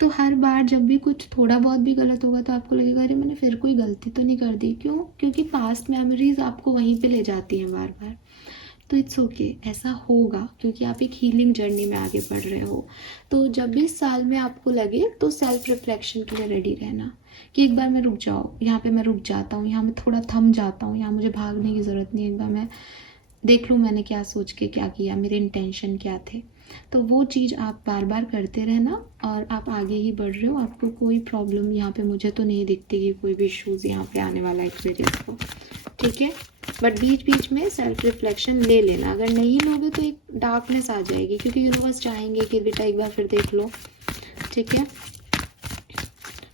तो हर बार जब भी कुछ थोड़ा बहुत भी गलत होगा तो आपको लगेगा अरे मैंने फिर कोई गलती तो नहीं कर दी। क्यों? क्योंकि पास्ट मेमोरीज आपको वहीं पे ले जाती हैं बार बार। तो इट्स ओके, ऐसा होगा क्योंकि आप एक हीलिंग जर्नी में आगे बढ़ रहे हो। तो जब भी इस साल में आपको लगे तो सेल्फ रिफ्लेक्शन के लिए रेडी रहना कि एक बार मैं रुक जाओ, यहाँ पे मैं रुक जाता हूँ, यहाँ मैं थोड़ा थम जाता हूँ, यहाँ मुझे भागने की ज़रूरत नहीं है, एक बार मैं देख लूँ मैंने क्या सोच के क्या किया, मेरे इंटेंशन क्या थे। तो वो चीज़ आप बार बार करते रहना, और आप आगे ही बढ़ रहे हो। आपको कोई प्रॉब्लम यहाँ पे मुझे तो नहीं दिखती कि कोई भी इशूज़ यहाँ पे आने वाला है एक्सपीरियंस को, ठीक है। बट बीच बीच में सेल्फ रिफ्लेक्शन ले लेना, अगर नहीं लोगे तो एक डार्कनेस आ जाएगी, क्योंकि यूनिवर्स चाहेंगे कि बेटा एक बार फिर देख लो, ठीक है।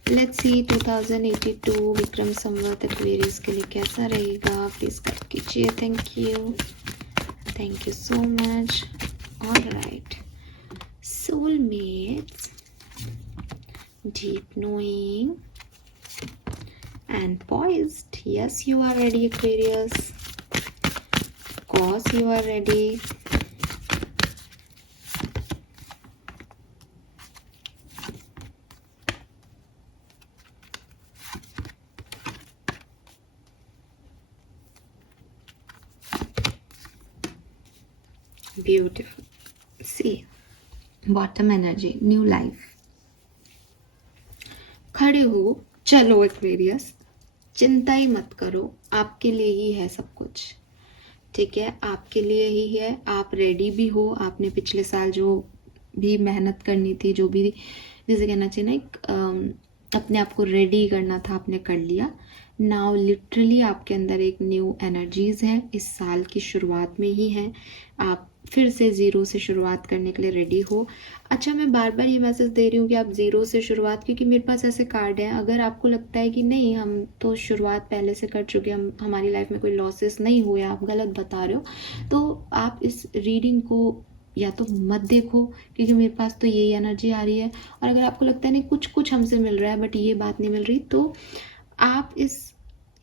Let's C 2082 Vikram Samvat Aquarius के लिए कैसा रहेगा, प्लीज गाइड कीजिए। Thank you so much. Alright, soulmates, deep knowing and poised. Yes, you are ready Aquarius, of course you are ready. Beautiful. See, bottom energy, new life. खड़े हो, चलो Aquarius, चिंता ही मत करो, आपके लिए ही है सब कुछ, ठीक है। आपके लिए ही है, आप रेडी भी हो। आपने पिछले साल जो भी मेहनत करनी थी, जो भी जैसे कहना चाहिए ना, अपने आप को रेडी करना था, आपने कर लिया। नाउ लिटरली आपके अंदर एक न्यू एनर्जीज है, इस साल की शुरुआत में ही है। आप फिर से ज़ीरो से शुरुआत करने के लिए रेडी हो। अच्छा, मैं बार बार ये मैसेज दे रही हूँ कि आप ज़ीरो से शुरुआत, क्योंकि मेरे पास ऐसे कार्ड हैं, अगर आपको लगता है कि नहीं हम तो शुरुआत पहले से कर चुके, हम हमारी लाइफ में कोई लॉसेस नहीं हुए, आप गलत बता रहे हो, तो आप इस रीडिंग को या तो मत देखो, क्योंकि मेरे पास तो यही एनर्जी आ रही है। और अगर आपको लगता है नहीं कुछ कुछ हमसे मिल रहा है बट ये बात नहीं मिल रही, तो आप इस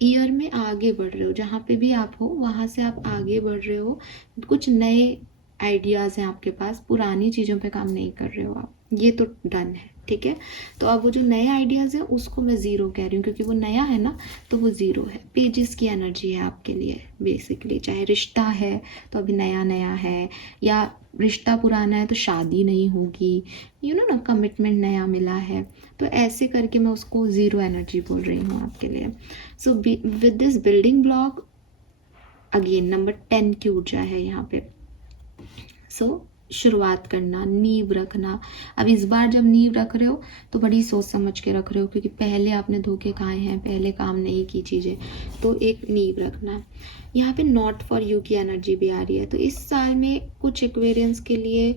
ईयर में आगे बढ़ रहे हो, जहाँ पे भी आप हो वहाँ से आप आगे बढ़ रहे हो, कुछ नए आइडियाज़ हैं आपके पास, पुरानी चीज़ों पे काम नहीं कर रहे हो आप, ये तो डन है, ठीक है। तो अब वो जो नए आइडियाज़ हैं उसको मैं ज़ीरो कह रही हूँ, क्योंकि वो नया है ना, तो वो ज़ीरो है। पेजेस की एनर्जी है आपके लिए बेसिकली, चाहे रिश्ता है तो अभी नया नया है, या रिश्ता पुराना है तो शादी नहीं होगी, ना कमिटमेंट नया मिला है, तो ऐसे करके मैं उसको ज़ीरो एनर्जी बोल रही हूँ आपके लिए। So with this building block again number 10 की ऊर्जा है यहाँ पे। सो शुरुआत करना, नींव रखना। अब इस बार जब नींव रख रहे हो तो बड़ी सोच समझ के रख रहे हो, क्योंकि पहले आपने धोखे खाए हैं, पहले काम नहीं की चीज़ें, तो एक नींव रखना। यहाँ पे नॉट फॉर यू की एनर्जी भी आ रही है, तो इस साल में कुछ एक्वेरियंस के लिए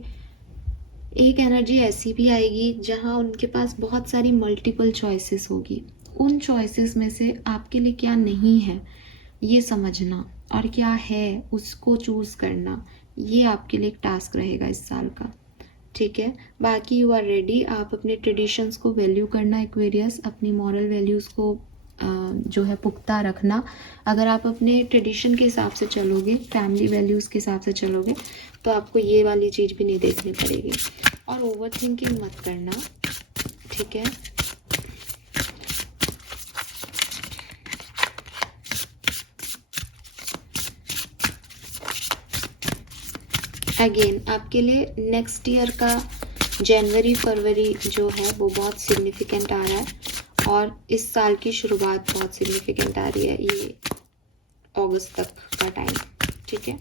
एक एनर्जी ऐसी भी आएगी जहाँ उनके पास बहुत सारी मल्टीपल चॉइसेस होगी। उन चॉइसेस में से आपके लिए क्या नहीं है ये समझना, और क्या है उसको चूज़ करना, ये आपके लिए एक टास्क रहेगा इस साल का, ठीक है। बाकी यू आर रेडी, आप अपने ट्रेडिशंस को वैल्यू करना एक्वेरियस, अपनी मॉरल वैल्यूज़ को जो है पुख्ता रखना। अगर आप अपने ट्रेडिशन के हिसाब से चलोगे, फैमिली वैल्यूज़ के हिसाब से चलोगे, तो आपको ये वाली चीज़ भी नहीं देखनी पड़ेगी। और ओवर थिंकिंग मत करना, ठीक है। अगेन आपके लिए नेक्स्ट ईयर का जनवरी फरवरी जो है वो बहुत सिग्निफिकेंट आ रहा है, और इस साल की शुरुआत बहुत सिग्निफिकेंट आ रही है, ये अगस्त तक का टाइम, ठीक है।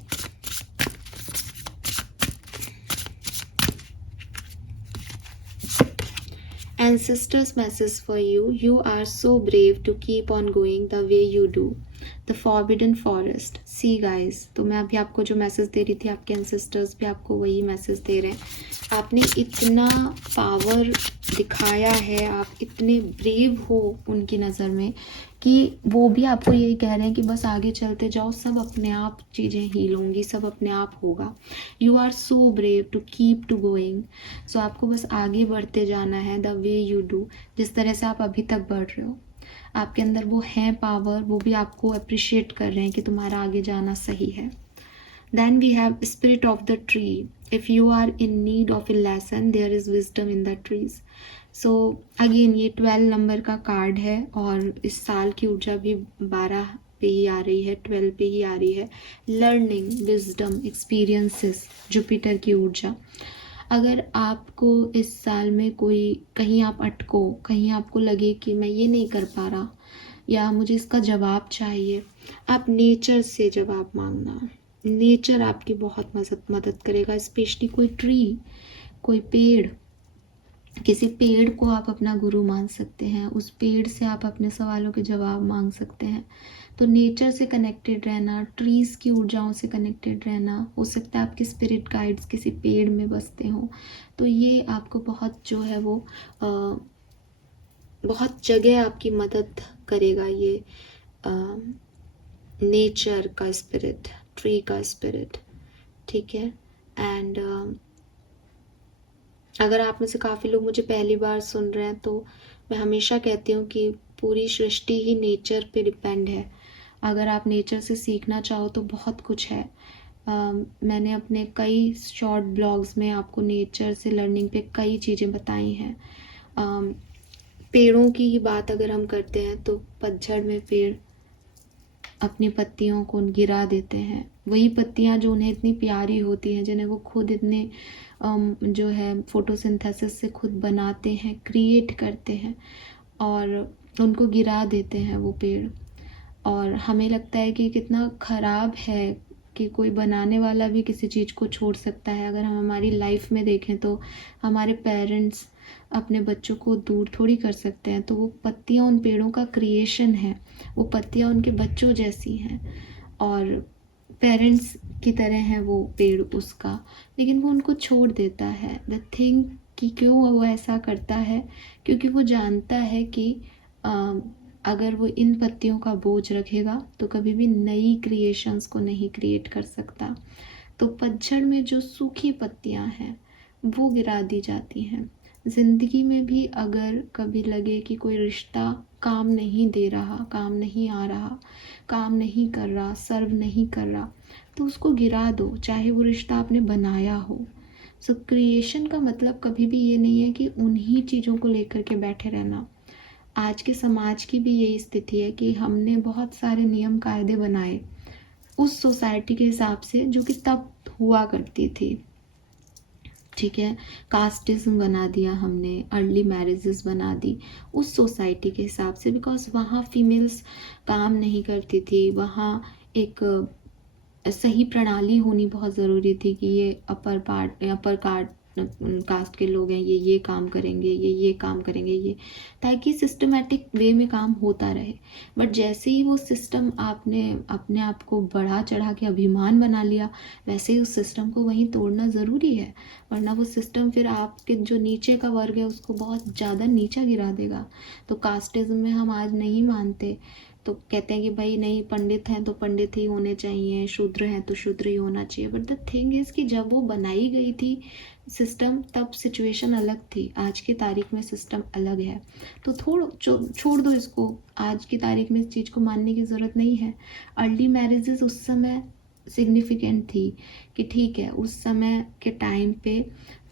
Ancestors message for you. You are so brave to keep on going the way you do. The forbidden forest. See guys, तो मैं अभी आपको जो मैसेज दे रही थी, आपके एंसेस्टर्स भी आपको वही मैसेज दे रहे हैं। आपने इतना पावर दिखाया है, आप इतने ब्रेव हो उनकी नज़र में, कि वो भी आपको यही कह रहे हैं कि बस आगे चलते जाओ, सब अपने आप चीज़ें हील होंगी, सब अपने आप होगा। You are so brave to keep to going. So आपको बस आगे बढ़ते जाना है, द वे यू डू, जिस तरह से आप अभी तक बढ़ रहे हो। आपके अंदर वो है पावर, वो भी आपको अप्रिशिएट कर रहे हैं कि तुम्हारा आगे जाना सही है। Then we have spirit of the tree. If you are in need of a lesson, there is wisdom in the trees. So again ये 12 नंबर का कार्ड है, और इस साल की ऊर्जा भी 12 पे ही आ रही है, 12 पे ही आ रही है। लर्निंग, विजडम, एक्सपीरियंसेस, जुपिटर की ऊर्जा। अगर आपको इस साल में कोई कहीं आप अटको, कहीं आपको लगे कि मैं ये नहीं कर पा रहा, या मुझे इसका जवाब चाहिए, आप नेचर से जवाब मांगना। नेचर आपकी बहुत मदद करेगा, स्पेशली कोई ट्री, कोई पेड़, किसी पेड़ को आप अपना गुरु मान सकते हैं, उस पेड़ से आप अपने सवालों के जवाब मांग सकते हैं। तो नेचर से कनेक्टेड रहना, ट्रीज़ की ऊर्जाओं से कनेक्टेड रहना, हो सकता है आपके स्पिरिट गाइड्स किसी पेड़ में बसते हों, तो ये आपको बहुत जो है वो बहुत जगह आपकी मदद करेगा, ये नेचर का स्पिरिट, ट्री का स्पिरिट, ठीक है। एंड अगर आप में से काफ़ी लोग मुझे पहली बार सुन रहे हैं, तो मैं हमेशा कहती हूँ कि पूरी सृष्टि ही नेचर पे डिपेंड है। अगर आप नेचर से सीखना चाहो तो बहुत कुछ है। मैंने अपने कई शॉर्ट ब्लॉग्स में आपको नेचर से लर्निंग पे कई चीज़ें बताई हैं। पेड़ों की ही बात अगर हम करते हैं, तो पतझड़ में पेड़ अपनी पत्तियों को गिरा देते हैं, वही पत्तियां जो उन्हें इतनी प्यारी होती हैं, जिन्हें वो खुद इतने जो है फोटोसिंथेसिस से खुद बनाते हैं, क्रिएट करते हैं, और उनको गिरा देते हैं वो पेड़। और हमें लगता है कि कितना ख़राब है कि कोई बनाने वाला भी किसी चीज़ को छोड़ सकता है। अगर हम हमारी लाइफ में देखें तो हमारे पेरेंट्स अपने बच्चों को दूर थोड़ी कर सकते हैं, तो वो पत्तियाँ उन पेड़ों का क्रिएशन है, वो पत्तियाँ उनके बच्चों जैसी हैं, और पेरेंट्स की तरह है वो पेड़ उसका, लेकिन वो उनको छोड़ देता है। द थिंग कि क्यों वो ऐसा करता है, क्योंकि वो जानता है कि अगर वो इन पत्तियों का बोझ रखेगा तो कभी भी नई क्रिएशंस को नहीं क्रिएट कर सकता। तो पतझड़ में जो सूखी पत्तियां हैं वो गिरा दी जाती हैं। ज़िंदगी में भी अगर कभी लगे कि कोई रिश्ता काम नहीं दे रहा, काम नहीं आ रहा, काम नहीं कर रहा, सर्व नहीं कर रहा, तो उसको गिरा दो, चाहे वो रिश्ता आपने बनाया हो। सो क्रिएशन का मतलब कभी भी ये नहीं है कि उन्हीं चीज़ों को लेकर के बैठे रहना। आज के समाज की भी यही स्थिति है कि हमने बहुत सारे नियम कायदे बनाए उस सोसाइटी के हिसाब से जो कि तब हुआ करती थी, ठीक है। कास्टिज्म बना दिया हमने, अर्ली मैरिजेस बना दी उस सोसाइटी के हिसाब से, बिकॉज वहाँ फीमेल्स काम नहीं करती थी, वहाँ एक सही प्रणाली होनी बहुत ज़रूरी थी कि ये अपर कास्ट के लोग हैं, ये काम करेंगे, ये काम करेंगे, ये, ताकि सिस्टमेटिक वे में काम होता रहे। बट जैसे ही वो सिस्टम आपने अपने आप को बढ़ा चढ़ा के अभिमान बना लिया, वैसे ही उस सिस्टम को वहीं तोड़ना ज़रूरी है, वरना वो सिस्टम फिर आपके जो नीचे का वर्ग है उसको बहुत ज़्यादा नीचा गिरा देगा। तो कास्टिज्म में हम आज नहीं मानते, तो कहते हैं कि भाई नहीं, पंडित हैं तो पंडित ही होने चाहिए, शूद्र हैं तो शूद्र ही होना चाहिए। बट द थिंग इज़ कि जब वो बनाई गई थी सिस्टम, तब सिचुएशन अलग थी, आज की तारीख में सिस्टम अलग है। तो छोड़ दो इसको, आज की तारीख में इस चीज़ को मानने की ज़रूरत नहीं है। अर्ली मैरिजेस उस समय सिग्निफिकेंट थी कि ठीक है, उस समय के टाइम पे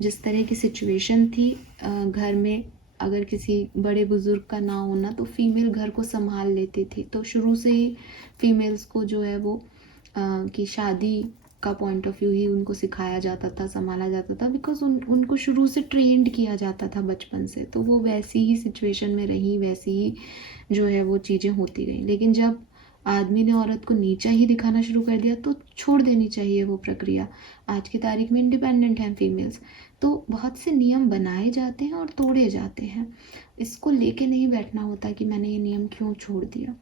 जिस तरह की सिचुएशन थी, घर में अगर किसी बड़े बुज़ुर्ग का ना होना तो फीमेल घर को संभाल लेती थी। तो शुरू से ही फीमेल्स को जो है वो कि शादी का पॉइंट ऑफ व्यू ही उनको सिखाया जाता था, संभाला जाता था, बिकॉज उनको शुरू से ट्रेंड किया जाता था बचपन से। तो वो वैसी ही सिचुएशन में रही, वैसी ही जो है वो चीज़ें होती गई। लेकिन जब आदमी ने औरत को नीचा ही दिखाना शुरू कर दिया तो छोड़ देनी चाहिए वो प्रक्रिया। आज की तारीख में इंडिपेंडेंट हैं फीमेल्स, तो बहुत से नियम बनाए जाते हैं और तोड़े जाते हैं। इसको लेके नहीं बैठना होता कि मैंने ये नियम क्यों छोड़ दिया,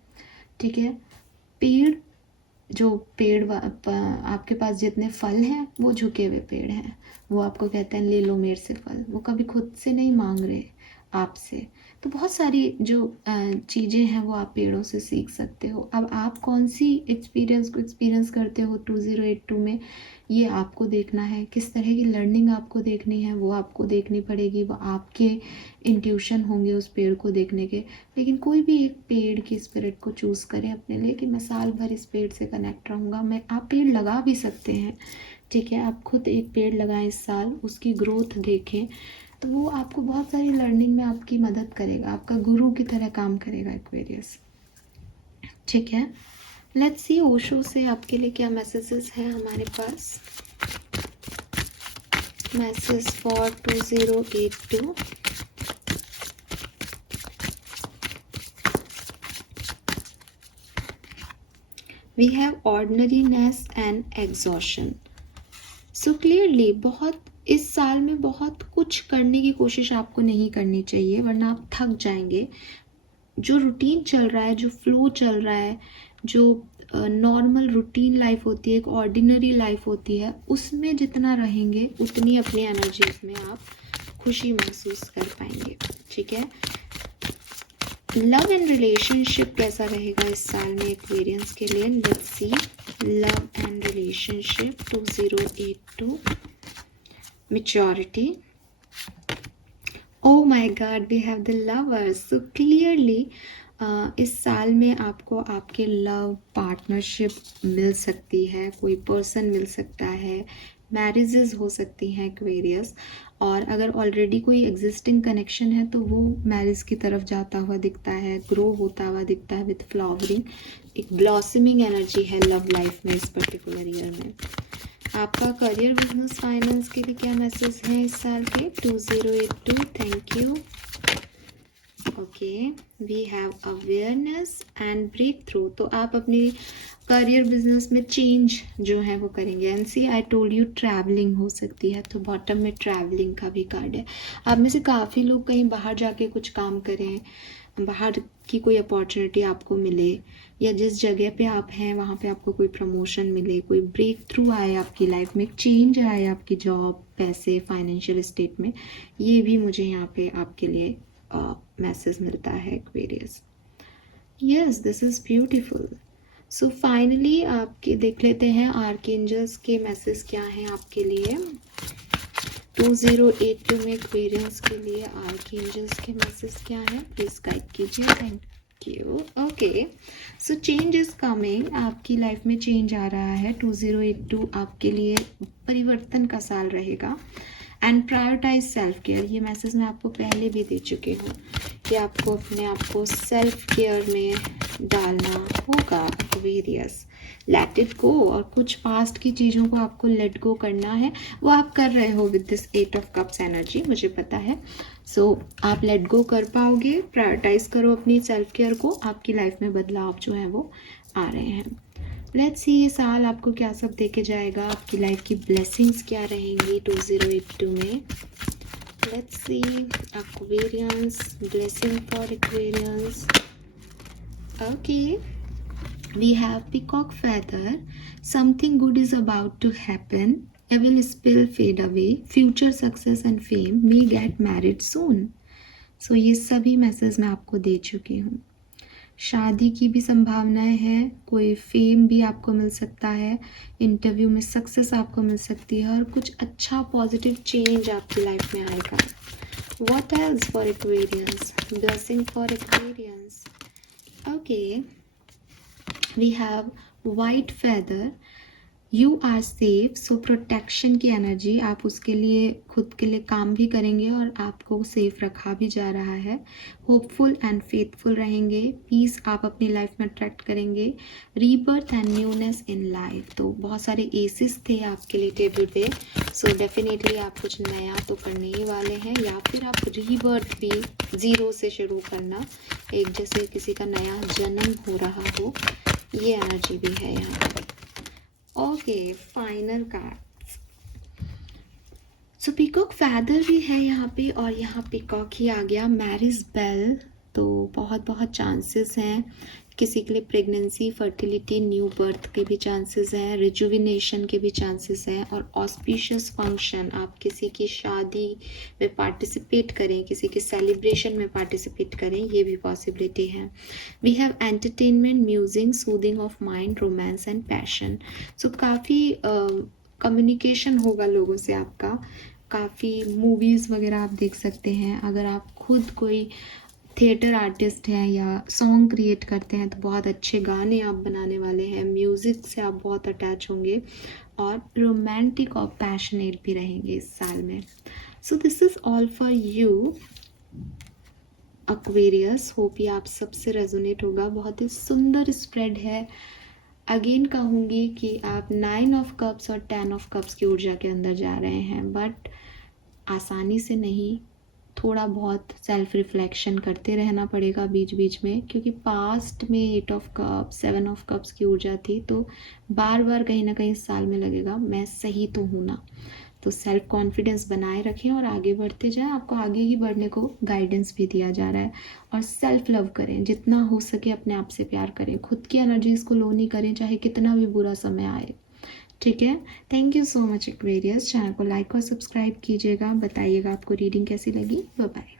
ठीक है। पेड़ जो आपके पास जितने फल हैं वो झुके हुए पेड़ हैं, वो आपको कहते हैं ले लो मेरे से फल, वो कभी खुद से नहीं मांग रहे आपसे। तो बहुत सारी जो चीज़ें हैं वो आप पेड़ों से सीख सकते हो। अब आप कौन सी एक्सपीरियंस को एक्सपीरियंस करते हो 2082 में, ये आपको देखना है। किस तरह की लर्निंग आपको देखनी है वो आपको देखनी पड़ेगी, वो आपके इंट्यूशन होंगे उस पेड़ को देखने के। लेकिन कोई भी एक पेड़ की स्पिरिट को चूज़ करें अपने लिए कि मैं साल भर इस पेड़ से कनेक्ट रहूँगा। आप पेड़ लगा भी सकते हैं, ठीक है। आप खुद एक पेड़ लगाएं इस साल, उसकी ग्रोथ देखें, तो वो आपको बहुत सारी लर्निंग में आपकी मदद करेगा, आपका गुरु की तरह काम करेगा एक्वेरियस, ठीक है। लेट्स सी ओशो से आपके लिए क्या मैसेजेस हैं हमारे पास। Message for 2082। We have ordinariness and exhaustion. So clearly बहुत इस साल में बहुत कुछ करने की कोशिश आपको नहीं करनी चाहिए, वरना आप थक जाएंगे। जो रूटीन चल रहा है, जो फ्लो चल रहा है, जो नॉर्मल रूटीन लाइफ होती है, एक ऑर्डिनरी लाइफ होती है, उसमें जितना रहेंगे उतनी अपनी एनर्जीज में आप खुशी महसूस कर पाएंगे, ठीक है। लव एंड रिलेशनशिप कैसा रहेगा इस साल में एक्वेरियंस के लिए, let's see. Love and relationship 2082। Maturity, oh my god, we have the lovers. So clearly इस साल में आपको आपके लव पार्टनरशिप मिल सकती है, कोई पर्सन मिल सकता है, मैरिजेस हो सकती हैं एक्वेरियस। और अगर ऑलरेडी कोई एग्जिस्टिंग कनेक्शन है तो वो मैरिज की तरफ जाता हुआ दिखता है, ग्रो होता हुआ दिखता है विथ फ्लावरिंग। एक ब्लॉसमिंग एनर्जी है लव लाइफ में इस पर्टिकुलर ईयर में। आपका करियर, बिजनेस, फाइनेंस के लिए क्या मैसेज हैं इस साल के 2082। Thank you. Okay, we have awareness and breakthrough. तो आप अपनी करियर बिजनेस में चेंज जो है वो करेंगे। And see I told you travelling हो सकती है, तो बॉटम में ट्रैवलिंग का भी कार्ड है। आप में से काफ़ी लोग कहीं बाहर जाके कुछ काम करें, बाहर की कोई अपॉर्चुनिटी आपको मिले, या जिस जगह पे आप हैं वहाँ पे आपको कोई प्रमोशन मिले, कोई ब्रेक थ्रू आए आपकी लाइफ में, चेंज आए आपकी जॉब, पैसे, फाइनेंशियल स्टेट में, ये भी मुझे यहाँ पे आपके लिए मैसेज मिलता है Aquarius. Yes, this is beautiful. So finally आपके देख लेते हैं आर्कएंजल्स के मैसेज क्या हैं आपके लिए 2082 में एक्वेरियंस के लिए। आर्कएंजल्स के मैसेज क्या हैं, प्लीज गाइड कीजिए। Thank you. Okay, so change is coming, आपकी लाइफ में चेंज आ रहा है। 2082 आपके लिए परिवर्तन का साल रहेगा। एंड प्रायोरिटाइज सेल्फ केयर, ये मैसेज मैं आपको पहले भी दे चुकी हूँ कि आपको अपने आप को सेल्फ केयर में डालना होगा एक्वेरियस। लेट इट गो, और कुछ पास्ट की चीज़ों को आपको लेट गो करना है, वो आप कर रहे हो with this 8 of cups energy, मुझे पता है। सो आप लेट गो कर पाओगे, प्रायोरिटाइज करो अपनी सेल्फ केयर को, आपकी लाइफ में बदलाव जो है वो आ रहे हैं। लेट्स सी ये साल आपको क्या सब देके जाएगा, आपकी लाइफ की ब्लेसिंग्स क्या रहेंगी 2082 में। Let's see Aquarians, blessing for Aquarians. Okay, we have peacock feather. Something good is about to happen. Evil spill fade away. Future success and fame may get married soon. So ये सभी message मैं आपको दे चुकी हूँ। शादी की भी संभावनाएं हैं, कोई फेम भी आपको मिल सकता है, इंटरव्यू में सक्सेस आपको मिल सकती है, और कुछ अच्छा पॉजिटिव चेंज आपकी लाइफ में आएगा। What else for Aquarians? Blessing for Aquarians. Okay, we have white feather. You are safe. So protection की एनर्जी, आप उसके लिए खुद के लिए काम भी करेंगे और आपको सेफ रखा भी जा रहा है। होपफुल एंड फेथफुल रहेंगे। पीस आप अपनी लाइफ में अट्रैक्ट करेंगे। Rebirth and newness in life, तो बहुत सारे एसेस थे आपके लिए टेबल पे। सो डेफिनेटली आप कुछ नया तो करने ही वाले हैं, या फिर आप रीबर्थ भी ज़ीरो से शुरू करना, एक जैसे किसी का नया जन्म हो रहा हो, ये एनर्जी भी है यहाँ पे। Okay, final cards. So peacock feather भी है यहाँ पे, और यहाँ पीकॉक ही आ गया। मैरिज बेल, तो बहुत बहुत चांसेस हैं किसी के लिए प्रेगनेंसी, फर्टिलिटी, न्यू बर्थ के भी चांसेस हैं, रिजुविनेशन के भी चांसेस हैं, और ऑस्पिशियस फंक्शन, आप किसी की शादी में पार्टिसिपेट करें, किसी के सेलिब्रेशन में पार्टिसिपेट करें, ये भी पॉसिबिलिटी है। We have entertainment, music, soothing of mind, romance and passion. So काफ़ी कम्युनिकेशन होगा लोगों से आपका, काफ़ी मूवीज़ वगैरह आप देख सकते हैं। अगर आप खुद कोई थिएटर आर्टिस्ट हैं या सॉन्ग क्रिएट करते हैं तो बहुत अच्छे गाने आप बनाने वाले हैं। म्यूज़िक से आप बहुत अटैच होंगे, और रोमांटिक और पैशनेट भी रहेंगे इस साल में। So this is all for you Aquarius. Hope ये आप सबसे रेजोनेट होगा। बहुत ही सुंदर स्प्रेड है। अगेन कहूँगी कि आप 9 ऑफ कप्स और 10 ऑफ कप्स की ऊर्जा के अंदर जा रहे हैं, बट आसानी से नहीं, थोड़ा बहुत सेल्फ रिफ्लेक्शन करते रहना पड़ेगा बीच बीच में, क्योंकि पास्ट में 8 ऑफ कप्स, 7 ऑफ कप्स की ऊर्जा थी, तो बार बार कहीं ना कहीं इस साल में लगेगा मैं सही तो हूँ ना। तो सेल्फ कॉन्फिडेंस बनाए रखें और आगे बढ़ते जाएं। आपको आगे ही बढ़ने को गाइडेंस भी दिया जा रहा है। और सेल्फ लव करें, जितना हो सके अपने आप से प्यार करें, खुद की एनर्जीज को लो नहीं करें, चाहे कितना भी बुरा समय आए। ठीक है, thank you so much Aquarius. Channel को लाइक और सब्सक्राइब कीजिएगा, बताइएगा आपको रीडिंग कैसी लगी। Bye bye.